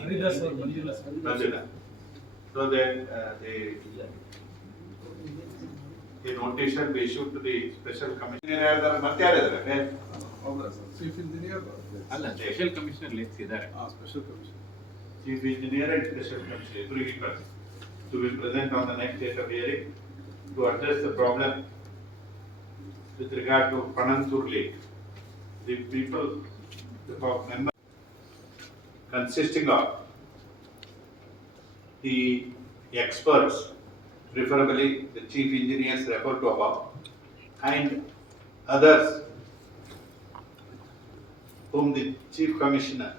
ಹರಿದಾಸ್ ಅವ್ರು ಬಂದಿಲ್ಲ ಸರ್ ಬಂದಿಲ್ಲ so then uh, the the notation be issued to the special commissioner ಹೇಳಿದಾರೆ ಮತ್ತೆ ಯಾರಿದ್ದಾರೆ ಹೌದಾ ಸರ್ ಚೀಫ್ ಇಂಜಿನಿಯರ್ ಅಲ್ಲ ಸ್ಪೆಷಲ್ ಕಮಿಷನರ್ ಲಿಸ್ಟ್ ಇದ್ದಾರೆ ಹಾಂ special commission chief engineer and special commissioner ಇಬ್ಬರಿಗೆ ಕಳಿಸಿ to be present on the next date of hearing to address the problem with regard to Panantur Lake. The people, the members consisting of the experts, preferably the chief engineers referred to above, and others whom the chief commissioner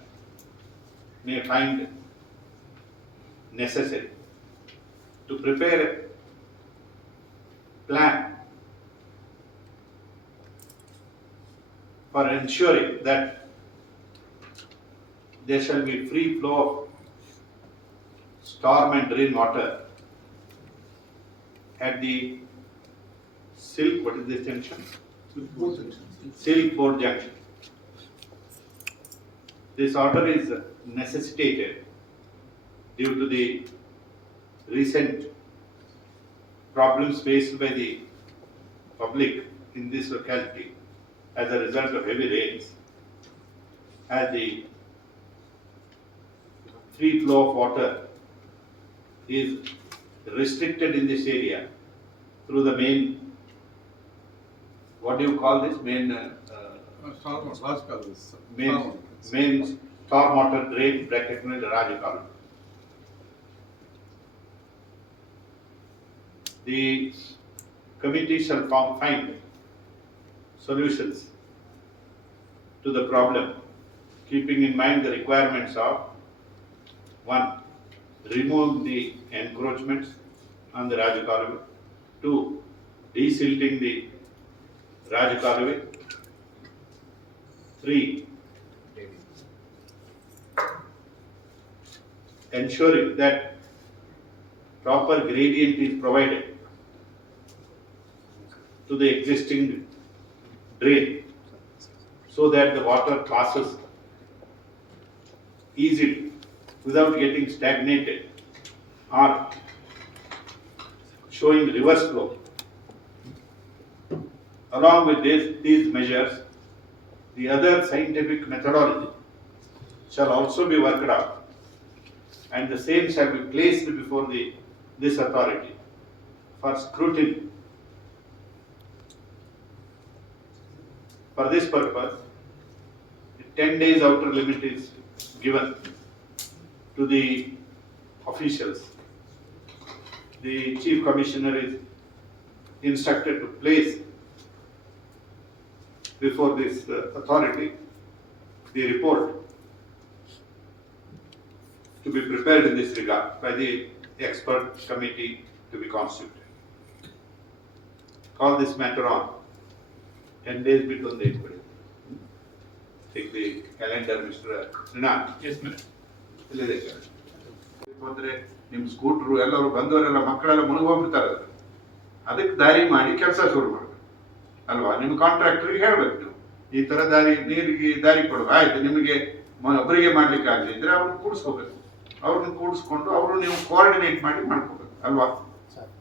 may find necessary to prepare a plan for ensuring that there shall be free flow of storm and drain water at the Silk, what is this junction? Silk Board Junction. This order is necessitated due to the recent problems faced by the public in this locality as a result of heavy rains. As the free flow of water is restricted in this area through the main, what do you call this, main, uh, storm main, main storm water drain bracket में Raja. The committee shall find solutions to the problem, keeping in mind the requirements of one, remove the encroachments on the Raj column. Two, desilting the Raj column. Three, ensuring that proper gradient is provided to the existing drain so that the water passes easily without getting stagnated or showing reverse flow. Along with this, these measures, the other scientific methodology shall also be worked out and the same shall be placed before the, this authority for scrutiny. For this purpose, a ten days outer limit is given to the officials. The chief commissioner is instructed to place before this uh, authority the report to be prepared in this regard by the expert committee to be constituted. Call this matter on 10 days between the inquiry. Take the calendar, Mr. Renan. Yes, ma'am. ಇಲ್ಲಿದೆ ಅಂದರೆ ಹೋದ್ರೆ ನಿಮ್ scooter ಎಲ್ಲರೂ ಬಂದವರೆಲ್ಲ ಮಕ್ಕಳೆಲ್ಲ ಮುಳುಗೋಗ್ಬಿಡ್ತಾರೆ. ಅದಕ್ಕೆ ದಾರಿ ಮಾಡಿ ಕೆಲಸ ಶುರು ಮಾಡಬೇಕು ಅಲ್ವಾ? ನಿಮ್ಮ ಕಾಂಟ್ರಾಕ್ಟರ್ಗೆ ಹೇಳ್ಬೇಕು ನೀವು. ಈ ತರ ದಾರಿ ನೀರಿಗೆ ದಾರಿ ಕೊಡುವ. ಆಯ್ತು ನಿಮಗೆ ಒಬ್ಬರಿಗೆ ಮಾಡ್ಲಿಕ್ಕೆ ಆಗದಿದ್ರೆ ಅವ್ರನ್ನ ಕೂಡಿಸ್ಕೋಬೇಕು. ಅವ್ರನ್ನ ಕೂಡಿಸ್ಕೊಂಡು ಅವರು ನೀವು ಕೋಆರ್ಡಿನೇಟ್ ಮಾಡಿ ಮಾಡ್ಕೋಬೇಕು. ಅಲ್ವಾ?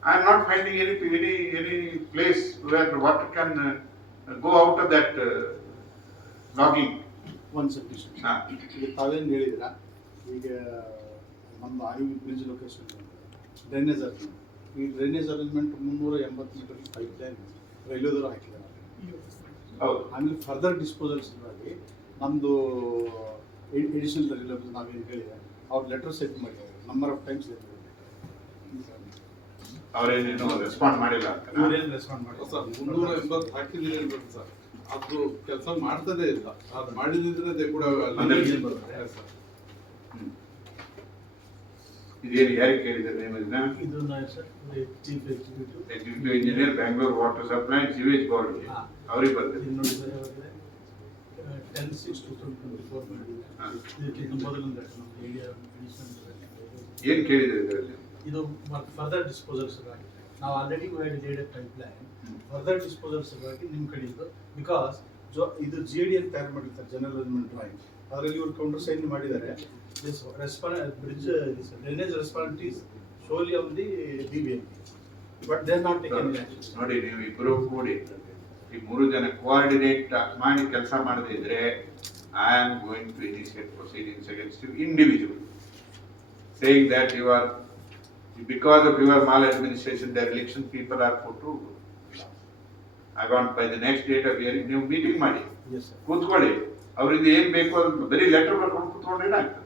I am not finding any any any place where water can go out of that logging ಒಂದು ಸೆಕೆಂಡ್ ಹಾ. ತಾವೇನು ಹೇಳಿದಿರ ಈಗ ನಮ್ಮ ಆಯು ಬ್ರಿಜ್ ಲೊಕೇಶನ್ ಡ್ರೈನೇಜ್ ಅರೇಂಜ್ಮೆಂಟ್ ಈ ಡ್ರೈನೇಜ್ ಅರೇಂಜ್ಮೆಂಟ್ ಮುನ್ನೂರ ಎಂಬತ್ತು ಮೀಟರ್ ಪೈಪ್ ಲೈನ್ ರೈಲ್ವೆದವರು ಹಾಕಿದ್ದಾರೆ. ಹೌದು. ಆಮೇಲೆ ಫರ್ದರ್ ಡಿಸ್ಪೋಸಲ್ಸ್ ಆಗಿ ನಮ್ಮದು ಎಡಿಷನಲ್ ರಿಲೇಬಲ್ ನಾವೇನು ಹೇಳಿದೆ ಅವ್ರ ಲೆಟರ್ ಸೆಟ್ ಮಾಡಿದ್ದಾರೆ. ನಂಬರ್ ಆಫ್ ಟೈಮ್ಸ್ ಅವರೇನೇನು ರೆಸ್ಪಾಂಡ್ ಮಾಡಿಲ್ಲ ಅಂತ. ಇವರೇನು ರೆಸ್ಪಾಂಡ್ ಸರ್ ಮಾಡಿ ಮುನ್ನೂರ ಎಂಬತ್ತು ಹಾಕಿದ್ರೆ ಇರ್ಬೇಕು ಸರ್. ಅದು ಕೆಲಸ ಮಾಡ್ತದೇ ಇಲ್ಲ. ಅದು ಮಾಡಿದ್ರೆ ದೇ ಕೂಡ ಬರ್ತದೆ? ಸರ್ ಇದೇನು ಯಾರಿಗೆ ಕೇಳಿದ್ದಾರೆ ನೀವು ಇದನ್ನ? ಇದು chief executive executive engineer Bangalore water supply sewage board. ಅವ್ರಿಗೆ ಬರ್ತದೆ ನೋಡಿ sir ಯಾವಾಗಿದೆ ten six two thousand twenty four ಹಾ. ಇದಕ್ಕಿಂತ ಮೊದಲಿಂದ ಏರಿಯಾ ಏನ್ ಇದರಲ್ಲಿ? ಇದು ಫರ್ದರ್ ಡಿಸ್ಪೋಸಲ್ಸ್ ಆಗಿ ನಾವು already laid pipeline further disposals ಆಗಿ ನಿಮ್ಮ ಕಡೆಯಿಂದ ಬಿಕಾಸ್ ಜೊ ಇದು ಜಿ ಡಿ ಅಂತ ತಯಾರು ಮಾಡಿರ್ತಾರೆ ಜನರಲ್ ಅರೇಂಜ್ಮೆಂಟ್ ಡ್ರಾಯಿಂಗ್ ಅದರಲ್ಲಿ ಇವರು ಕೌಂಟರ್ ಸೈನ್ ಮಾಡಿದ್ದಾರೆ. This ರೆಸ್ಪಾನ್ bridge drainage responsibilities solely of the D B but they not taken ನೋಡಿ ನೀವು ಇಬ್ಬರು ಕೂಡಿ ಈ ಮೂರು ಜನ ಕೋಆರ್ಡಿನೇಟ್ ಮಾಡಿ ಕೆಲಸ ಮಾಡದೇ ಇದ್ರೆ I am going to initiate proceedings against you individual saying that you are because of your maladministration the election people are for to I want by the next date of year ನೀವು meeting ಮಾಡಿ. ಕೂತ್ಕೊಳ್ಳಿ. ಅವರಿಂದ ಏನ್ ಬೇಕು ಅದು ಬರೀ letter ಬರ್ಕೊಂಡು ಕುತ್ಕೊಂಡ್ರೆ ಏನಾಗ್ತದೆ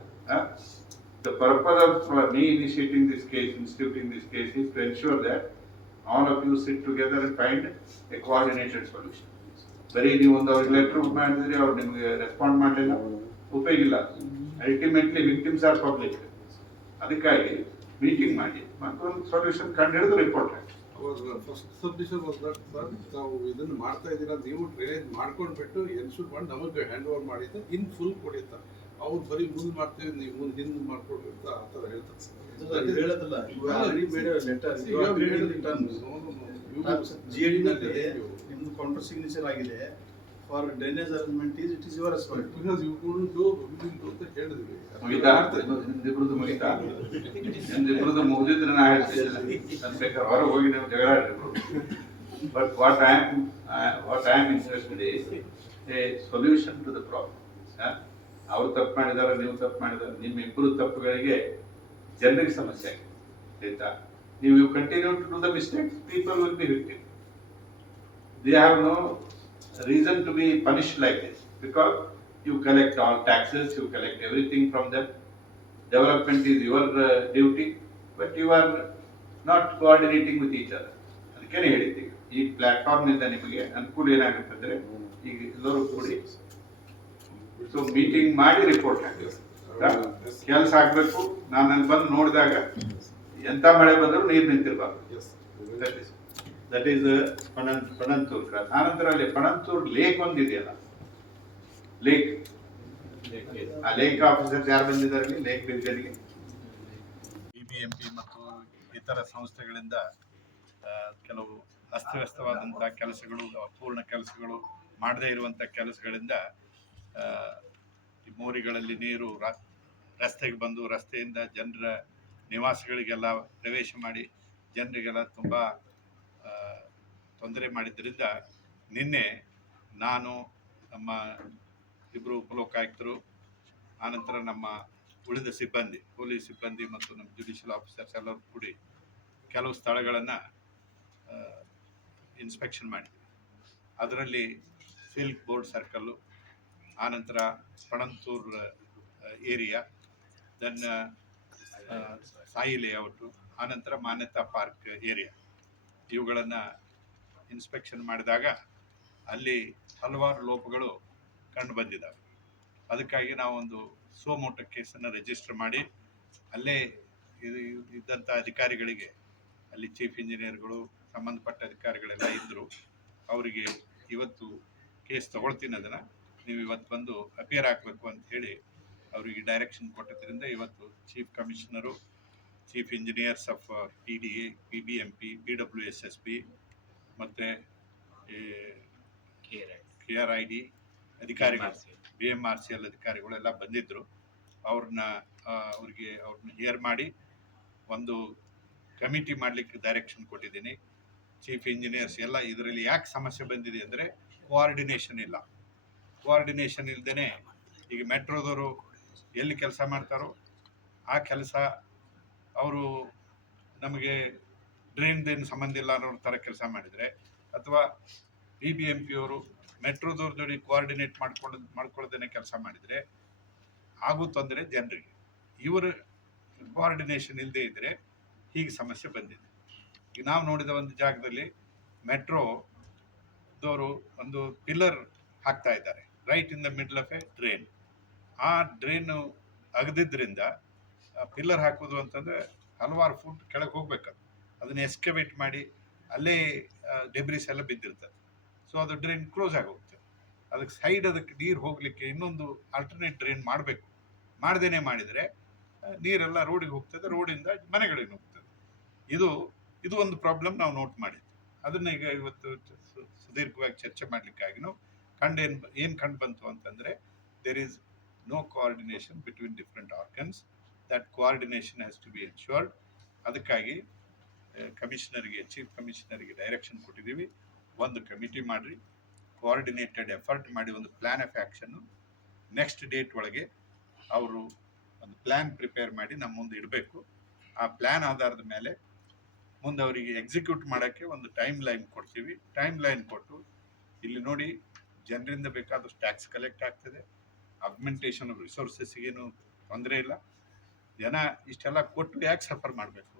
the purpose of me initiating this case instituting this case is to ensure that all of you sit together and find a coordinated solution ಬರೀ ನೀವು ಒಂದು ಅವ್ರಿಗೆ ಲೆಟರ್ ಮಾಡಿದ್ರೆ ಅವ್ರು ನಿಮಗೆ ರೆಸ್ಪಾಂಡ್ ಮಾಡಲಿಲ್ಲ, ಉಪಯೋಗ ಇಲ್ಲ. ಅಲ್ಟಿಮೇಟ್ಲಿ ವಿಕ್ಟಿಮ್ಸ್ ಆರ್ ಪಬ್ಲಿಕ್ ಅದಕ್ಕಾಗಿ ಮೀಟಿಂಗ್ ಮಾಡಿ, ಮತ್ತೊಂದು ಸೊಲ್ಯೂಷನ್ ಕಂಡು ಹಿಡಿದು report hockey. First submission was that sir ತಾವು ಇದನ್ನು ಮಾಡ್ತಾ ಇದ್ದೀರಾ ನೀವು ಡ್ರೈನೇಜ್ ಮಾಡ್ಕೊಂಡ್ಬಿಟ್ಟು ಎನ್ಶೂರ್ ಮಾಡಿ ನಮಗೆ ಹ್ಯಾಂಡ್ ಓವರ್ ಮಾಡಿದ್ದು ಇನ್ ಫುಲ್ ಕೊಡಿ ಅಂತ. ಅವ್ರು ಬರೀ ಮುಂದೆ ಮಾಡ್ತೀವಿ ನೀವು ಮುಂದೆ ಹಿಂದೆ ಮಾಡ್ಕೊಡ್ರಿ ಅಂತ ಆ ಥರ ಹೇಳ್ತಾರೆ ಸರ್ ಜಿ ಡಿ ನಿಮ್ದು ಕೌಂಟರ್ ಸಿಗ್ನೇಚರ್ ಆಗಿದೆ. For drainage arrangement is it is your responsibility because you the do ಅಂತ ಹೇಳಿದ್ವಿ ಮುಗಿತಾ ನಿಮ್ದಿಬ್ರದ್ದು ಮುಗಿತಾ ನಿಮ್ದಿಬ್ರದ್ದು ಮುಗಿದಿದ್ರೆ ನಾ ಹೇಳ್ತಿದ್ದಿಲ್ಲ ನನ್ ಬೇಕಾದ್ರೆ ಹೊರಗೆ ಹೋಗಿ ನೀವು ಜಗಳ but what I am what I am interested is a solution to the problem ಅವ್ರು ತಪ್ಪು ಮಾಡಿದಾರೆ ನೀವು ತಪ್ಪು ಮಾಡಿದಾರೆ. ನಿಮ್ಮ ಇಬ್ಬರು ತಪ್ಪುಗಳಿಗೆ ಜನರಿಗೆ ಸಮಸ್ಯೆ ಆಗಿದೆ ಆಯ್ತಾ? ನೀವು you continue to do the mistakes people will be victim they no reason to be punished like this because you collect all taxes, you collect everything from them. Development is your uh, duty, but you are not coordinating with each other. ಅದಕ್ಕೆ ಹೇಳಿದ್ದೀವಿ ಈ ಪ್ಲಾಟ್ಫಾರ್ಮ್ನಿಂದ ನಿಮಗೆ ಅನುಕೂಲ ಏನಾಗುತ್ತೆ ಅಂದ್ರೆ ಈಗ ಎಲ್ಲರೂ ಕೂಡಿ ಸೊ ಮೀಟಿಂಗ್ ಮಾಡಿ ರಿಪೋರ್ಟ್ ಹಾಕಿ ಕೆಲಸ ಆಗ್ಬೇಕು ನಾನು ಅಲ್ಲಿ ಬಂದು ನೋಡಿದಾಗ ಎಂಥ ಮಳೆ ಬಂದರೂ ನೀರು ನಿಂತಿರಬಾರ್ದು ದಟ್ ಈಸ್ ಪಣನ್ ಪಣಂತೂರ್ ಕ್ರಾಸ್ ಆನಂತರ ಅಲ್ಲಿ ಪಣಂತೂರ್ ಲೇಕ್ ಒಂದಿದೆಯಲ್ಲ ಲೇಕ್ ಆ ಲೇಕ್ ಆಫೀಸರ್ಸ್ ಯಾರು ಬಂದಿದ್ದಾರೆ ಲೇಕ್ ಡಿವಿಷನ್ಗೆ ಬಿಬಿಎಂಪಿ ಮತ್ತು ಇತರ ಸಂಸ್ಥೆಗಳಿಂದ ಕೆಲವು ಅಸ್ತವ್ಯಸ್ತವಾದಂಥ ಕೆಲಸಗಳು ಅಪೂರ್ಣ ಕೆಲಸಗಳು ಮಾಡದೇ ಇರುವಂಥ ಕೆಲಸಗಳಿಂದ ಮೋರಿಗಳಲ್ಲಿ ನೀರು ರಸ್ತೆಗೆ ಬಂದು ರಸ್ತೆಯಿಂದ ಜನರ ನಿವಾಸಗಳಿಗೆಲ್ಲ ಪ್ರವೇಶ ಮಾಡಿ ಜನರಿಗೆಲ್ಲ ತುಂಬ ತೊಂದರೆ ಮಾಡಿದ್ದರಿಂದ ನಿನ್ನೆ ನಾನು ನಮ್ಮ ಇಬ್ಬರು ಉಪಲೋಕಾಯುಕ್ತರು ಆನಂತರ ನಮ್ಮ ಉಳಿದ ಸಿಬ್ಬಂದಿ, ಪೊಲೀಸ್ ಸಿಬ್ಬಂದಿ ಮತ್ತು ನಮ್ಮ ಜುಡಿಷಿಯಲ್ ಆಫೀಸರ್ಸ್ ಎಲ್ಲರೂ ಕೂಡಿ ಕೆಲವು ಸ್ಥಳಗಳನ್ನು ಇನ್ಸ್ಪೆಕ್ಷನ್ ಮಾಡಿದ್ವಿ. ಅದರಲ್ಲಿ ಸಿಲ್ಕ್ ಬೋರ್ಡ್ ಸರ್ಕಲ್ಲು ಆನಂತರ Panathur area then Sai layout ಆನಂತರ ಮಾನ್ಯತಾ ಪಾರ್ಕ್ ಏರಿಯಾ ಇವುಗಳನ್ನು ಇನ್ಸ್ಪೆಕ್ಷನ್ ಮಾಡಿದಾಗ ಅಲ್ಲಿ ಹಲವಾರು ಲೋಪಗಳು ಕಂಡು ಬಂದಿದ್ದಾವೆ. ಅದಕ್ಕಾಗಿ ನಾವೊಂದು ಸೋಮೋಟ ಕೇಸನ್ನು ರಿಜಿಸ್ಟರ್ ಮಾಡಿ, ಅಲ್ಲೇ ಇದು ಇದ್ದಂಥ ಅಧಿಕಾರಿಗಳಿಗೆ, ಅಲ್ಲಿ ಚೀಫ್ ಇಂಜಿನಿಯರ್ಗಳು ಸಂಬಂಧಪಟ್ಟ ಅಧಿಕಾರಿಗಳೆಲ್ಲ ಇದ್ದರು ಅವರಿಗೆ ಇವತ್ತು ಕೇಸ್ ತಗೊಳ್ತೀನಿ ಅದನ್ನು, ನೀವು ಇವತ್ತು ಬಂದು ಅಪಿಯರ್ ಆಗಬೇಕು ಅಂತ ಹೇಳಿ ಅವರಿಗೆ ಡೈರೆಕ್ಷನ್ ಕೊಟ್ಟಿದ್ದರಿಂದ ಇವತ್ತು chief commissioner chief engineers of P D A P B M P P W S S P ಮತ್ತು ಕೆ ಆರ್ ಐ ಡಿ ಅಧಿಕಾರಿಗಳು B M R C L ಅಧಿಕಾರಿಗಳೆಲ್ಲ ಬಂದಿದ್ದರು ಅವ್ರನ್ನ ಅವ್ರಿಗೆ ಅವ್ರನ್ನ ಹಿಯರ್ ಮಾಡಿ ಒಂದು ಕಮಿಟಿ ಮಾಡಲಿಕ್ಕೆ ಡೈರೆಕ್ಷನ್ ಕೊಟ್ಟಿದ್ದೀನಿ. ಚೀಫ್ ಇಂಜಿನಿಯರ್ಸ್ ಎಲ್ಲ ಇದರಲ್ಲಿ ಯಾಕೆ ಸಮಸ್ಯೆ ಬಂದಿದೆ ಅಂದರೆ ಕೋಆರ್ಡಿನೇಷನ್ ಇಲ್ಲ. ಕೋಆರ್ಡಿನೇಷನ್ ಇಲ್ಲದೇ ಈಗ ಮೆಟ್ರೋದವರು ಎಲ್ಲಿ ಕೆಲಸ ಮಾಡ್ತಾರೋ ಆ ಕೆಲಸ ಅವರು ನಮಗೆ ಡ್ರೈನ್ದೇನು ಸಂಬಂಧ ಇಲ್ಲ ಅನ್ನೋ ಥರ ಕೆಲಸ ಮಾಡಿದರೆ, ಅಥವಾ ಬಿ ಬಿ ಎಂ ಪಿಯವರು ಮೆಟ್ರೋದವ್ರ ಜೋಡಿ ಕೋಆರ್ಡಿನೇಟ್ ಮಾಡ್ಕೊಂಡು ಮಾಡ್ಕೊಳ್ಳೋದೇನೆ ಕೆಲಸ ಮಾಡಿದರೆ, ಆಗೋ ತೊಂದರೆ ಜನರಿಗೆ. ಇವರ ಕೋಆರ್ಡಿನೇಷನ್ ಇಲ್ಲದೇ ಇದ್ದರೆ ಹೀಗೆ ಸಮಸ್ಯೆ ಬಂದಿದೆ. ಈಗ ನಾವು ನೋಡಿದ ಒಂದು ಜಾಗದಲ್ಲಿ ಮೆಟ್ರೋ ದವರು ಒಂದು ಪಿಲ್ಲರ್ ಹಾಕ್ತಾ ಇದ್ದಾರೆ. Right in the middle of a drain ಆ ಡ್ರೈನು ಅಗದಿದ್ದರಿಂದ ಪಿಲ್ಲರ್ ಹಾಕೋದು ಅಂತಂದರೆ ಹಲವಾರು ಫುಟ್ ಕೆಳಗೆ ಹೋಗ್ಬೇಕು ಅದನ್ನ ಎಸ್ಕವೇಟ್ ಮಾಡಿ ಅಲ್ಲೇ ಡೆಬ್ರಿಸ್ ಎಲ್ಲ ಬಿದ್ದಿರ್ತದೆ. ಸೊ ಅದು ಡ್ರೈನ್ ಕ್ಲೋಸ್ ಆಗೋಗುತ್ತೆ. ಅದಕ್ಕೆ ಸೈಡ್ ಅದಕ್ಕೆ ನೀರು ಹೋಗಲಿಕ್ಕೆ ಇನ್ನೊಂದು ಆಲ್ಟರ್ನೇಟ್ ಡ್ರೈನ್ ಮಾಡಬೇಕು. ಮಾಡ್ದೇನೆ ಮಾಡಿದರೆ ನೀರೆಲ್ಲ ರೋಡಿಗೆ ಹೋಗ್ತದೆ ರೋಡಿಂದ ಮನೆಗಳಿಗೆ ಹೋಗ್ತದೆ. ಇದು ಇದು ಒಂದು ಪ್ರಾಬ್ಲಮ್ ನಾವು ನೋಟ್ ಮಾಡಿದ್ವಿ ಅದನ್ನ ಈಗ ಇವತ್ತು ಸುದೀರ್ಘವಾಗಿ ಚರ್ಚೆ ಮಾಡಲಿಕ್ಕಾಗಿನೂ ಕಂಡು ಏನು ಏನು ಕಂಡು ಬಂತು ಅಂತಂದರೆ there is no coordination between different organs that coordination has to be ensured ಅದಕ್ಕಾಗಿ ಕಮಿಷನರ್ಗೆ, ಚೀಫ್ ಕಮಿಷನರ್ಗೆ ಡೈರೆಕ್ಷನ್ ಕೊಟ್ಟಿದ್ದೀವಿ. ಒಂದು ಕಮಿಟಿ ಮಾಡಿರಿ. ಕೋಆರ್ಡಿನೇಟೆಡ್ ಎಫರ್ಟ್ ಮಾಡಿ ಒಂದು plan of action next date ಒಳಗೆ ಅವರು ಒಂದು ಪ್ಲ್ಯಾನ್ ಪ್ರಿಪೇರ್ ಮಾಡಿ ನಮ್ಮ ಮುಂದೆ ಇಡಬೇಕು. ಆ ಪ್ಲ್ಯಾನ್ ಆಧಾರದ ಮೇಲೆ ಮುಂದೆ ಅವರಿಗೆ ಎಕ್ಸಿಕ್ಯೂಟ್ ಮಾಡೋಕ್ಕೆ ಒಂದು ಟೈಮ್ ಲೈನ್ ಕೊಡ್ತೀವಿ. ಟೈಮ್ ಲೈನ್ ಕೊಟ್ಟು ಇಲ್ಲಿ ನೋಡಿ ಜನರಿಂದ ಬೇಕಾದಷ್ಟು ಟ್ಯಾಕ್ಸ್ ಕಲೆಕ್ಟ್ ಆಗ್ತದೆ. ಅಗ್ಮೆಂಟೇಷನ್ ರಿಸೋರ್ಸಸ್ಗೇನು ತೊಂದರೆ ಇಲ್ಲ. ಜನ ಇಷ್ಟೆಲ್ಲ ಕೊಟ್ಟು ಯಾಕೆ ಸಫರ್ ಮಾಡಬೇಕು?